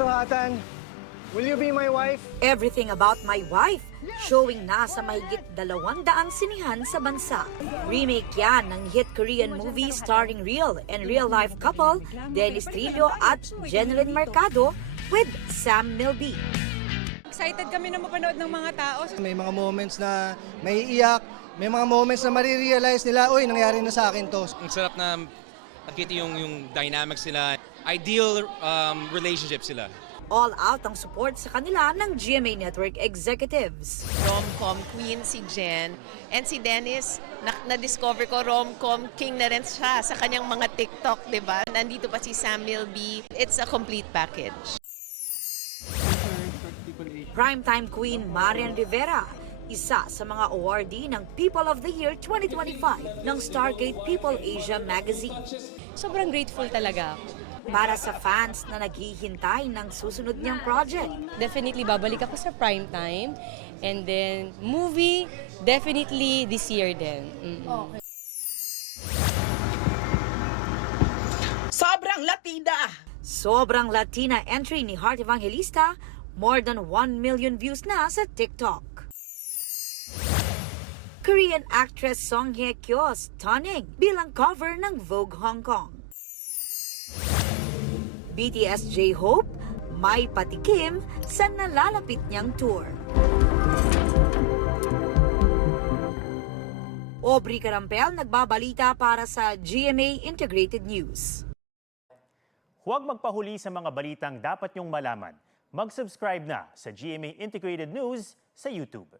Karuhatan, will you be my wife? Everything About My Wife, showing na sa mahigit 200 sinihan sa bansa. Remake yan ng hit Korean movie starring real and real-life couple Dennis Trillo at Jeneline Mercado with Sam Milby. Excited kami na mapanood ng mga tao. May mga moments na may iyak, may mga moments na marirealize nila, uy, nangyari na sa akin to. Ang sarap na nakita yung dynamics sila. Ideal relationship sila. All out ang support sa kanila ng GMA Network executives. Rom-com queen si Jen. And si Dennis, na-discover ko rom-com king na rin siya sa kanyang mga TikTok, di ba? Nandito pa si Sam Milby. It's a complete package. Primetime Queen Marian Rivera, isa sa mga awardee ng People of the Year 2025 ng Stargate People Asia Magazine. Sobrang grateful talaga ako. Para sa fans na naghihintay ng susunod niyang project. Definitely babalik ako sa primetime. And then movie, definitely this year din. Sobrang Latina! Sobrang Latina entry ni Heart Evangelista, more than 1 million views na sa TikTok. Korean actress Song Hye Kyo stunning bilang cover ng Vogue Hong Kong. BTS J-Hope may patikim sa nalalapit niyang tour. Aubrey Carampel nagbabalita para sa GMA Integrated News. Huwag magpahuli sa mga balitang dapat niyong malaman. Mag-subscribe na sa GMA Integrated News sa YouTube.